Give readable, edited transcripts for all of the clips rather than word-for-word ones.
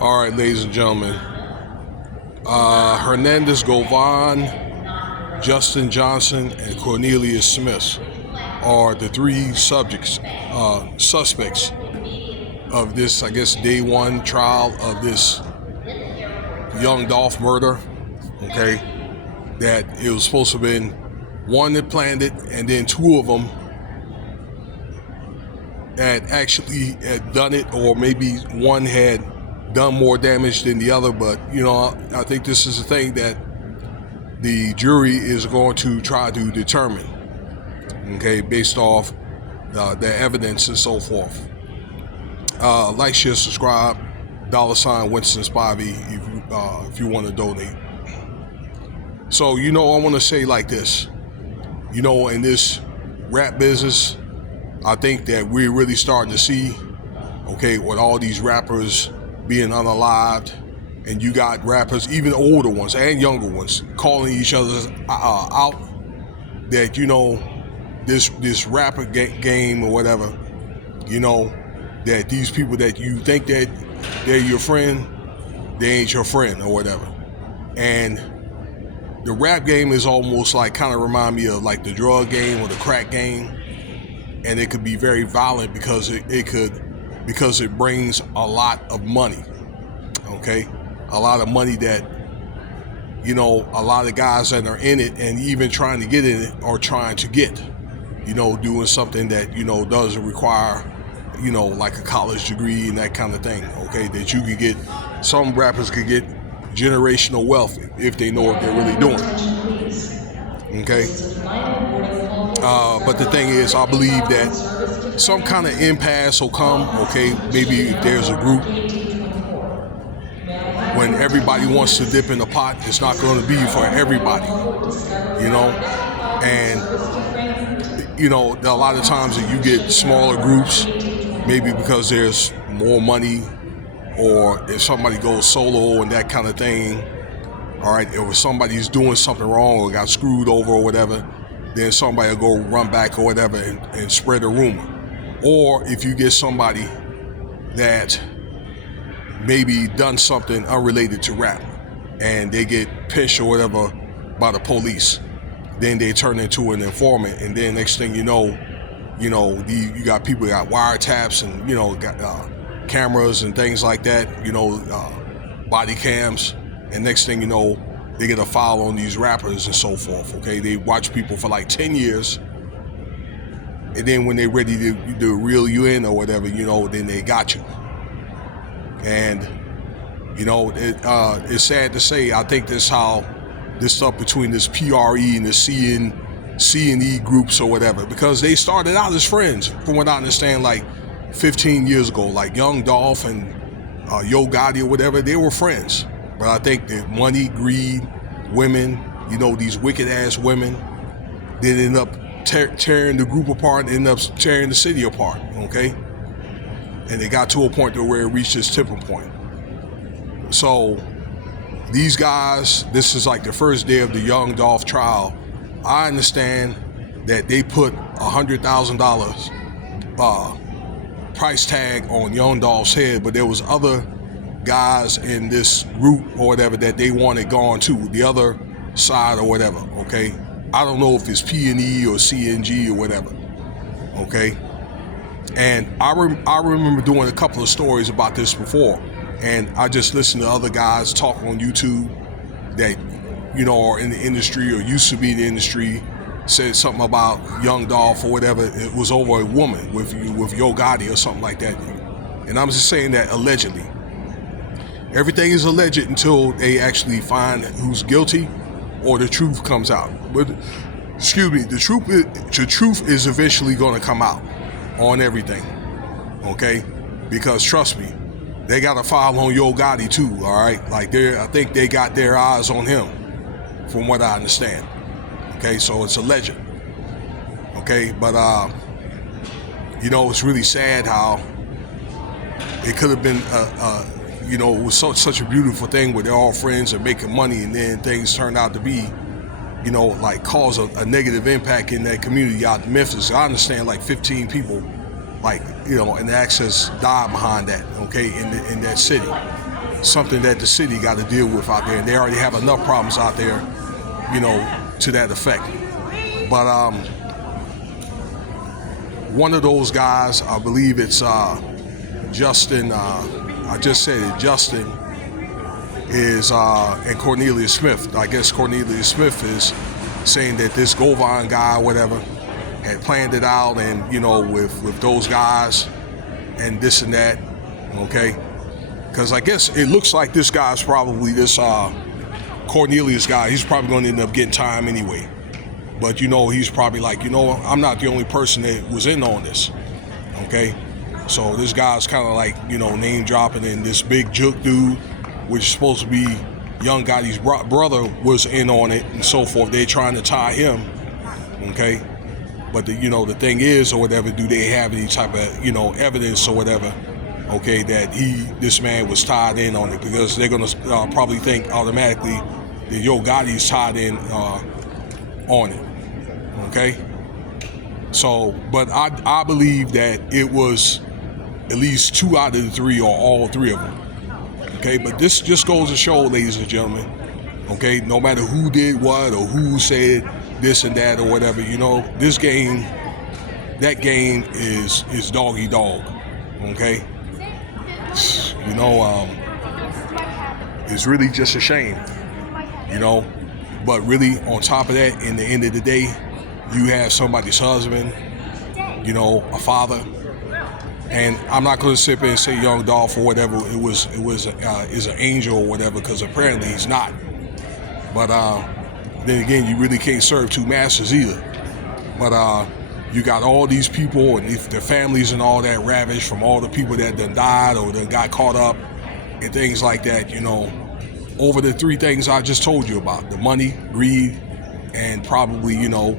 All right, ladies and gentlemen. Hernandez Govan, Justin Johnson, and Cornelius Smith are the three suspects of this, I guess, day one trial of this Young Dolph murder. Okay, that it was supposed to have been one that planned it, and then two of them had actually had done it, or maybe one had done more damage than the other. But I think this is the thing that the jury is going to try to determine, okay, based off the evidence and so forth. Like, share, subscribe, $ Winston Spivey if you want to donate. So I want to say like this, in this rap business, I think that we're really starting to see, okay, with all these rappers being unalived, and you got rappers, even older ones and younger ones, calling each other out, that this rapper game or whatever, that these people that you think that they're your friend, they ain't your friend or whatever. And the rap game is almost like, kind of remind me of like the drug game or the crack game, and it could be very violent because it brings a lot of money. Okay, a lot of money that a lot of guys that are in it and even trying to get in it are trying to get, doing something that doesn't require like a college degree and that kind of thing. Okay, that you could get, some rappers could get generational wealth if they know what they're really doing. Okay, but the thing is, I believe that some kind of impasse will come. Okay, maybe if there's a group, when everybody wants to dip in the pot, it's not going to be for everybody, and a lot of times that you get smaller groups, maybe because there's more money, or if somebody goes solo and that kind of thing. All right, if somebody's doing something wrong or got screwed over or whatever, then somebody will go run back or whatever and spread a rumor. Or if you get somebody that maybe done something unrelated to rap and they get pinched or whatever by the police, then they turn into an informant, and then next thing you got people that got wiretaps and got cameras and things like that, body cams, and next thing they get a file on these rappers and so forth. Okay, they watch people for like 10 years, and then when they're ready to reel you in or whatever, then they got you. And it's sad to say, I think this how this stuff between this PRE and the C&E groups or whatever, because they started out as friends, from what I understand, like 15 years ago, like Young Dolph and Yo Gotti or whatever, they were friends. But I think that money, greed, women, these wicked ass women, they end up tearing the group apart, and end up tearing the city apart. Okay, and they got to a point to where it reached its tipping point. So these guys, this is like the first day of the Young Dolph trial. I understand that they put $100,000 price tag on Young Dolph's head, but there was other guys in this group or whatever that they wanted gone too, the other side or whatever. Okay, I don't know if it's P&E or CNG or whatever. Okay, and I remember doing a couple of stories about this before, and I just listened to other guys talk on YouTube that are in the industry or used to be in the industry, said something about Young Dolph or whatever. It was over a woman with Yo Gotti or something like that. And I'm just saying that allegedly. Everything is alleged until they actually find who's guilty or the truth comes out. But the truth is eventually going to come out on everything. Okay, because trust me, they got a file on Yo Gotti too. All right, like I think they got their eyes on him, from what I understand. Okay, so it's a legend. Okay, but it's really sad how it could have been it was such a beautiful thing where they're all friends and making money, and then things turned out to be, like cause a negative impact in that community out in Memphis. I understand like 15 people, like, in the access died behind that, okay, in that city. something that the city got to deal with out there, and they already have enough problems out there, you know, to that effect. But one of those guys, I believe it's Justin. I just said it. Justin is and Cornelius Smith. I guess Cornelius Smith is saying that this Govan guy, whatever, had planned it out, and you know, with those guys and this and that. Okay, because I guess it looks like this guy's probably this Cornelius guy. He's probably going to end up getting time anyway. But, you know, he's probably like, you know, I'm not the only person that was in on this, okay? So this guy's kind of like, you know, name dropping, and this big juke dude, which is supposed to be Young Gotti's brother, was in on it and so forth. They're trying to tie him, okay? But, you know, the thing is, or whatever, do they have any type of, you know, evidence or whatever, okay, that this man was tied in on it? Because they're going to probably think automatically that Yo Gotti's tied in on it. Okay, so, but I believe that it was at least 2 out of the 3 or all 3 of them. Okay, but this just goes to show, ladies and gentlemen, okay, no matter who did what or who said this and that or whatever, you know, this game, that game is doggy dog. Okay, you know, it's really just a shame, you know, but really on top of that, in the end of the day, you have somebody's husband, you know, a father, and I'm not going to sit there and say Young Dolph or whatever is an angel or whatever, because apparently he's not. But then again, you really can't serve 2 masters either. But you got all these people and their families and all that ravaged from all the people that done died or that got caught up and things like that, you know, over the 3 things I just told you about: the money, greed, and probably, you know,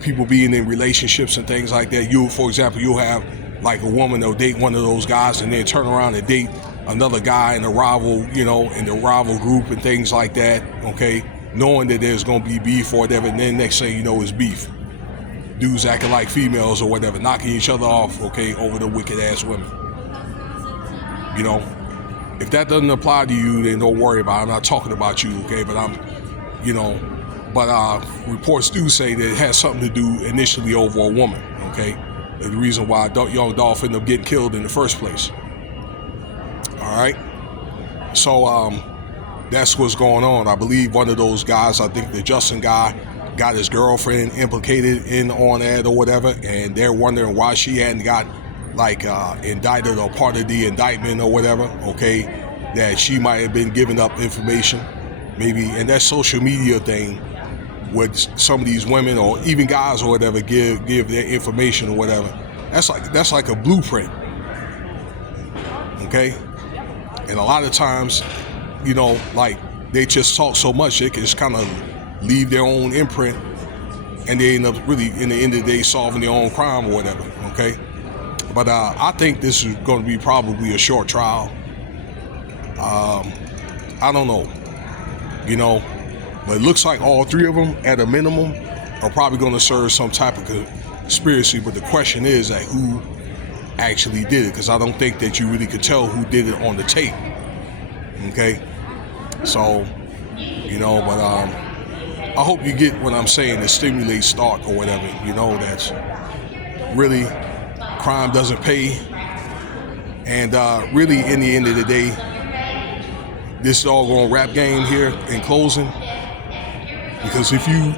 people being in relationships and things like that. For example, you'll have like a woman that'll date one of those guys and then turn around and date another guy in a rival, you know, in the rival group and things like that, okay, knowing that there's going to be beef or whatever, and then next thing you know is beef. Dudes acting like females or whatever, knocking each other off, okay, over the wicked ass women. You know, if that doesn't apply to you, then don't worry about it. I'm not talking about you, okay, but I'm, you know, but reports do say that it has something to do initially over a woman, okay? The reason why Young Dolph ended up getting killed in the first place. All right? So that's what's going on. I believe one of those guys, I think the Justin guy, got his girlfriend implicated in on that or whatever, and they're wondering why she hadn't got, like, indicted or part of the indictment or whatever, okay, that she might have been giving up information, maybe, and that social media thing, with some of these women or even guys or whatever give their information or whatever. That's like a blueprint. Okay? And a lot of times, you know, like, they just talk so much they can just kind of leave their own imprint, and they end up really, in the end of the day, solving their own crime or whatever. Okay? But I think this is going to be probably a short trial. I don't know. You know, but it looks like all 3 of them, at a minimum, are probably going to serve some type of conspiracy. But the question is that who actually did it, because I don't think that you really could tell who did it on the tape. Okay? So, you know, but I hope you get what I'm saying. It stimulates thought or whatever. You know, that's really, crime doesn't pay. And really, in the end of the day, this doggone rap game here in closing, because if you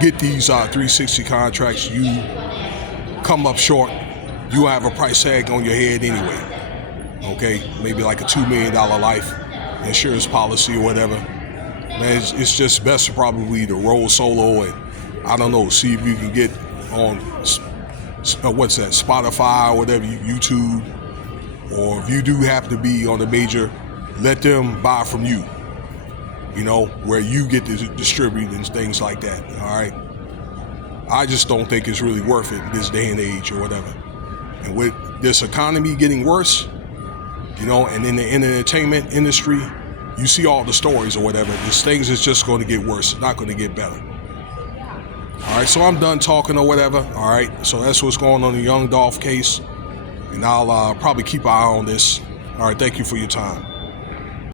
get these 360 contracts, you come up short, you have a price tag on your head anyway. Okay, maybe like a $2 million life insurance policy or whatever. Man, it's just best probably to roll solo and, I don't know, see if you can get on what's that, Spotify or whatever, YouTube, or if you do happen to be on the major, let them buy from you, you know, where you get to distribute and things like that. All right, I just don't think it's really worth it in this day and age or whatever. And with this economy getting worse, you know, and in the entertainment industry, you see all the stories or whatever. This things is just going to get worse. It's not going to get better. All right, so I'm done talking or whatever. All right, so that's what's going on in the Young Dolph case. And I'll probably keep an eye on this. All right, thank you for your time.